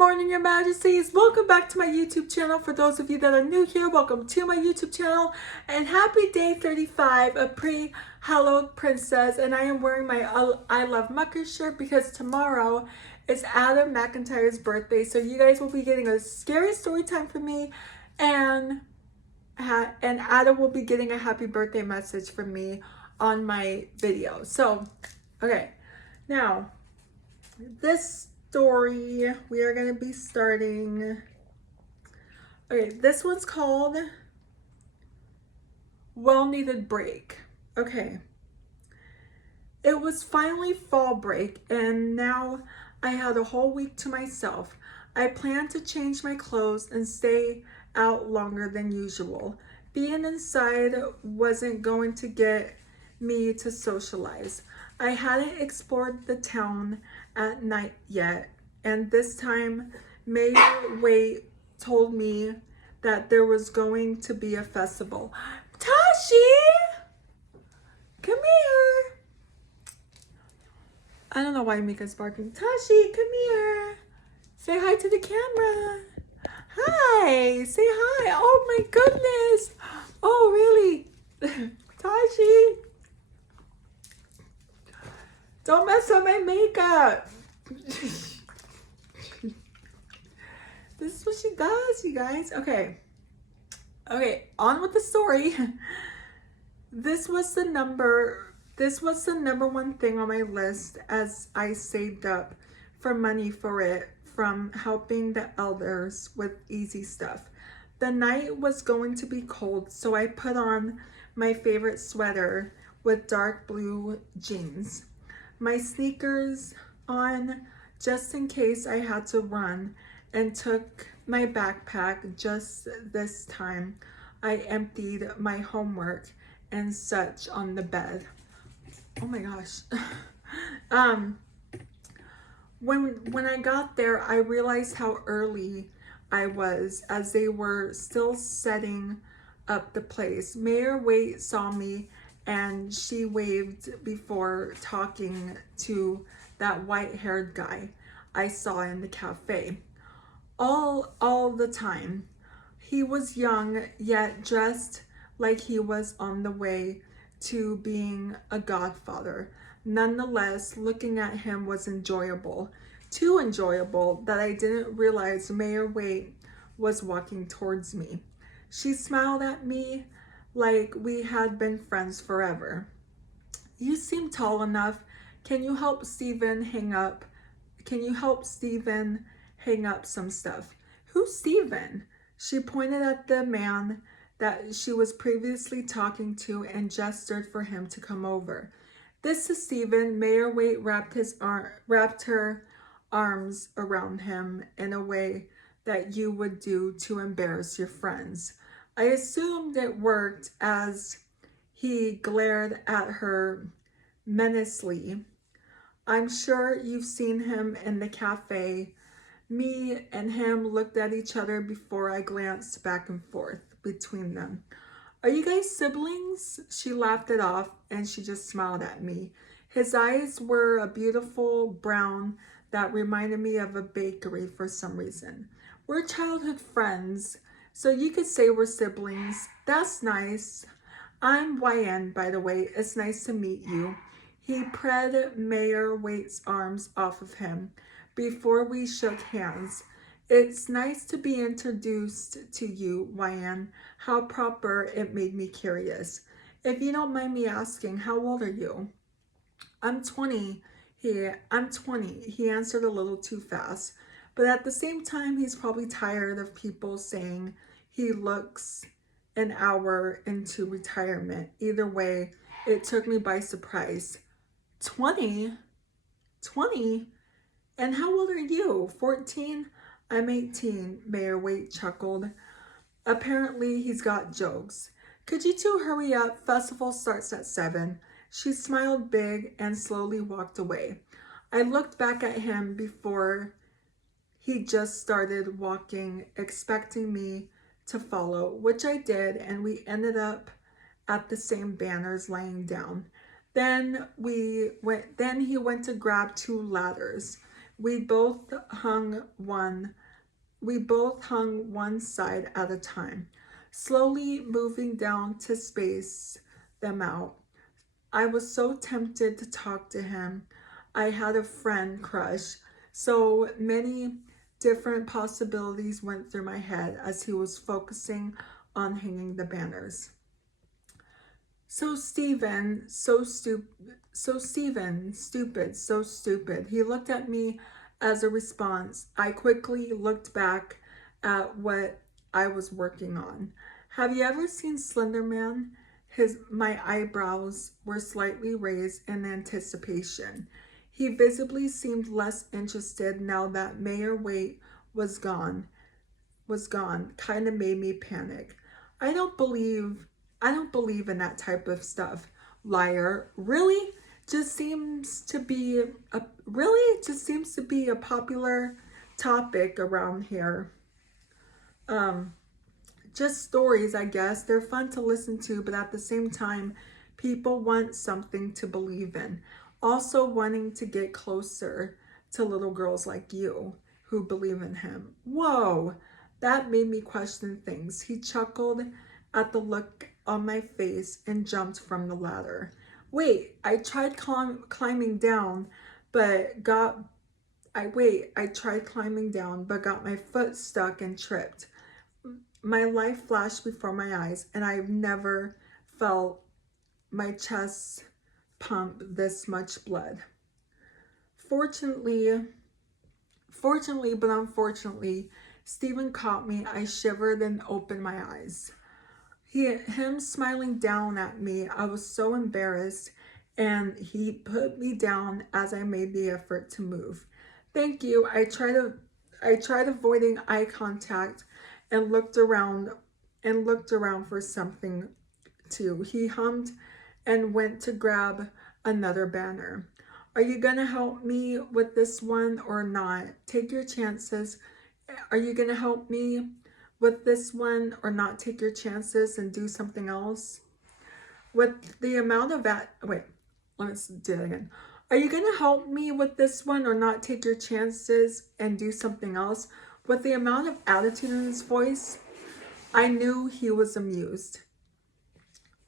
morning, Your Majesties. Welcome back to my YouTube channel. For those of you that are new here, welcome to my YouTube channel. And happy day 35 of Pre-Hallowed Princess. And I am wearing my I Love Mucker shirt because tomorrow is Adam McIntyre's birthday. So you guys will be getting a scary story time from me. And Adam will be getting a happy birthday message from me on my video. So, okay. Now, this story we are going to be starting. Okay, this one's called Well Needed Break. Okay, it was finally fall break and now I had a whole week to myself. I planned to change my clothes and stay out longer than usual. Being inside wasn't going to get me to socialize. I hadn't explored the town at night yet, and this time Mayor Waite told me that there was going to be a festival. Tashi! Come here! I don't know why Mika's barking. Tashi, come here! Say hi to the camera. Hi! Say hi! Oh my goodness! Oh really? Tashi! Don't mess up my makeup. This is what she does, you guys. Okay, on with the story. This was the number one thing on my list as I saved up for money for it from helping the elders with easy stuff. The night was going to be cold, so I put on my favorite sweater with dark blue jeans. My sneakers on just in case I had to run, and took my backpack. Just this time I emptied my homework and such on the bed. Oh my gosh. When I got there, I realized how early I was as they were still setting up the place. Mayor Waite saw me and she waved before talking to that white-haired guy I saw in the cafe. All the time. He was young, yet dressed like he was on the way to being a godfather. Nonetheless, looking at him was enjoyable. Too enjoyable that I didn't realize Mayor Waite was walking towards me. She smiled at me like we had been friends forever. You seem tall enough. Can you help Steven hang up some stuff? Who's Steven? She pointed at the man that she was previously talking to and gestured for him to come over. This is Steven. Mayor Waite wrapped her arms around him in a way that you would do to embarrass your friends. I assumed it worked as he glared at her menacingly. I'm sure you've seen him in the cafe. Me and him looked at each other before I glanced back and forth between them. Are you guys siblings? She laughed it off and she just smiled at me. His eyes were a beautiful brown that reminded me of a bakery for some reason. We're childhood friends, so you could say we're siblings. That's nice. I'm YN, by the way. It's nice to meet you. He pried Mayor Waite's arms off of him before we shook hands. It's nice to be introduced to you, YN. How proper. It made me curious. If you don't mind me asking, how old are you? I'm 20. I'm 20. He answered a little too fast. But at the same time, he's probably tired of people saying he looks an hour into retirement. Either way, it took me by surprise. 20? 20? And how old are you? 14? I'm 18, Mayor Waite chuckled. Apparently, he's got jokes. Could you two hurry up? Festival starts at 7. She smiled big and slowly walked away. I looked back at him before he just started walking, expecting me to follow, which I did, and we ended up at the same banners laying down. Then he went to grab 2 ladders. We both hung one we both hung one side at a time, slowly moving down to space them out. I was so tempted to talk to him. I had a friend crush. So many different possibilities went through my head as he was focusing on hanging the banners. So Stephen, stupid, so stupid. He looked at me as a response. I quickly looked back at what I was working on. Have you ever seen Slender Man? My eyebrows were slightly raised in anticipation. He visibly seemed less interested now that Mayor Waite was gone, kind of made me panic. I don't believe I don't believe in that type of stuff. Liar. Really? Just seems to be a popular topic around here. Um just stories, I guess. They're fun to listen to, but at the same time, people want something to believe in. Also wanting to get closer to little girls like you who believe in him. Whoa, that made me question things. He chuckled at the look on my face and jumped from the ladder. Wait, I tried climbing down, but got I tried climbing down, but got my foot stuck and tripped. My life flashed before my eyes, and I've never felt my chest pump this much blood. Fortunately, but unfortunately, Stephen caught me. I shivered and opened my eyes. Him smiling down at me, I was so embarrassed, and he put me down as I made the effort to move. Thank you. I tried avoiding eye contact and looked around for something too. He hummed and went to grab another banner. Are you gonna help me with this one or not? Take your chances. Are you gonna help me with this one or not take your chances and do something else? With the amount of wait, let's do it again. Are you gonna help me with this one or not take your chances and do something else? With the amount of attitude in his voice, I knew he was amused.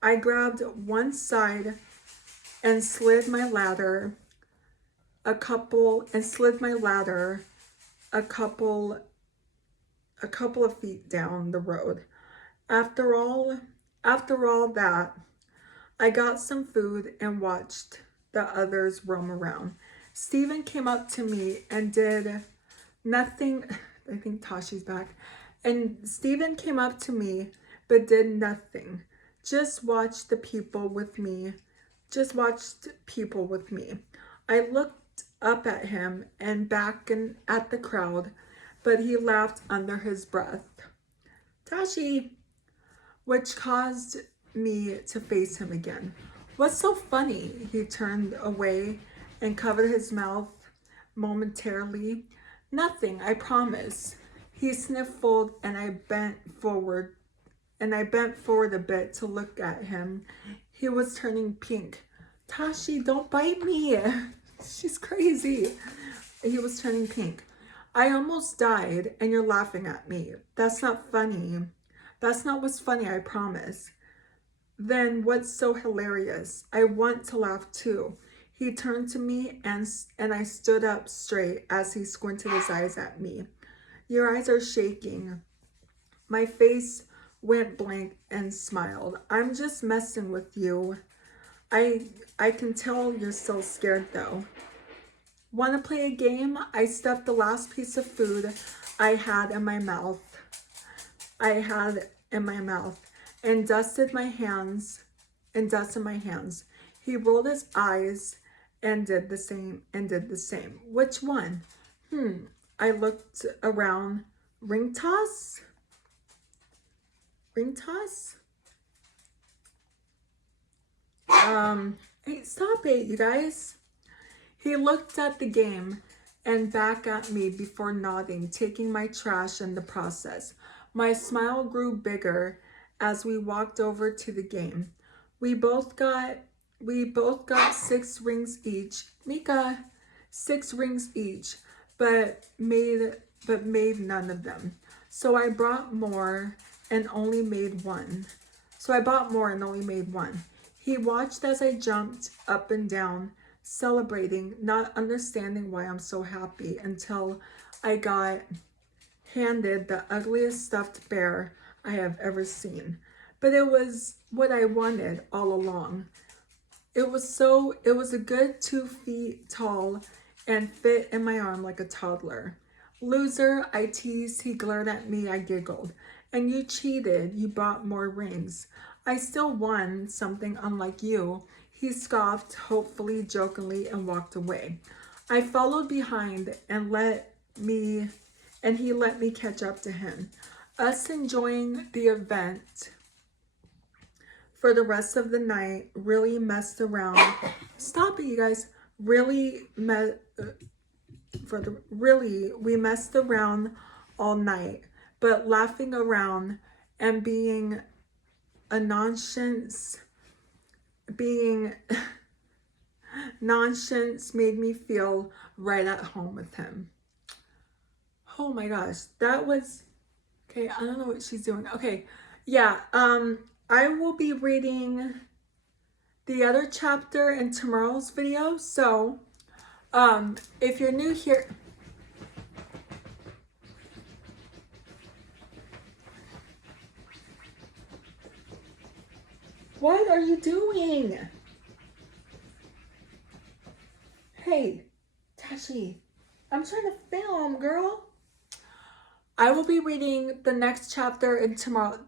I grabbed one side and slid my ladder a couple of feet down the road. After all that, I got some food and watched the others roam around. Stephen came up to me and did nothing. I think Tashi's back. And Stephen came up to me but did nothing. Just watched people with me. I looked up at him and back and at the crowd, but he laughed under his breath. Tashi, which caused me to face him again. What's so funny? He turned away and covered his mouth momentarily. Nothing, I promise. He sniffled and I bent forward a bit to look at him. He was turning pink. Tashi, don't bite me. She's crazy. He was turning pink. I almost died and you're laughing at me. That's not funny. That's not what's funny, I promise. Then what's so hilarious? I want to laugh too. He turned to me and I stood up straight as he squinted his eyes at me. Your eyes are shaking. My face went blank and smiled. I'm just messing with you. I can tell you're so scared though. Want to play a game? I stuffed the last piece of food I had in my mouth. And dusted my hands. He rolled his eyes and did the same. Which one? I looked around. Ring toss? Hey, stop it, you guys. He looked at the game and back at me before nodding, taking my trash in the process. My smile grew bigger as we walked over to the game. We both got 6 rings each. Mika, 6 rings each. but made none of them. So I brought more and only made one. So I bought more and only made one. He watched as I jumped up and down, celebrating, not understanding why I'm so happy, until I got handed the ugliest stuffed bear I have ever seen. But it was what I wanted all along. It was a good 2 feet tall and fit in my arm like a toddler. Loser, I teased. He glared at me. I giggled. And you cheated. You bought more rings. I still won something unlike you. He scoffed, hopefully, jokingly, and walked away. I followed behind and he let me catch up to him. Us enjoying the event for the rest of the night really messed around. Stop it, you guys. We messed around all night, but laughing around and being nonsense made me feel right at home with him. Oh my gosh, that was okay. I don't know what she's doing. Okay, yeah. I will be reading the other chapter in tomorrow's video. So, if you're new here, what are you doing? Hey, Tashi, I'm trying to film, girl. I will be reading the next chapter in tomorrow's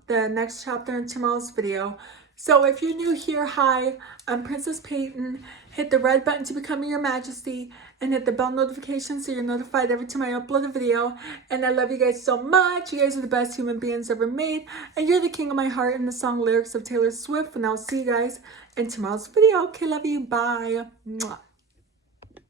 video. So if you're new here, hi, I'm Princess Peyton. Hit the red button to become your majesty and hit the bell notification so you're notified every time I upload a video. And I love you guys so much. You guys are the best human beings ever made. And you're the king of my heart in the song lyrics of Taylor Swift. And I'll see you guys in tomorrow's video. Okay, love you. Bye. Mwah.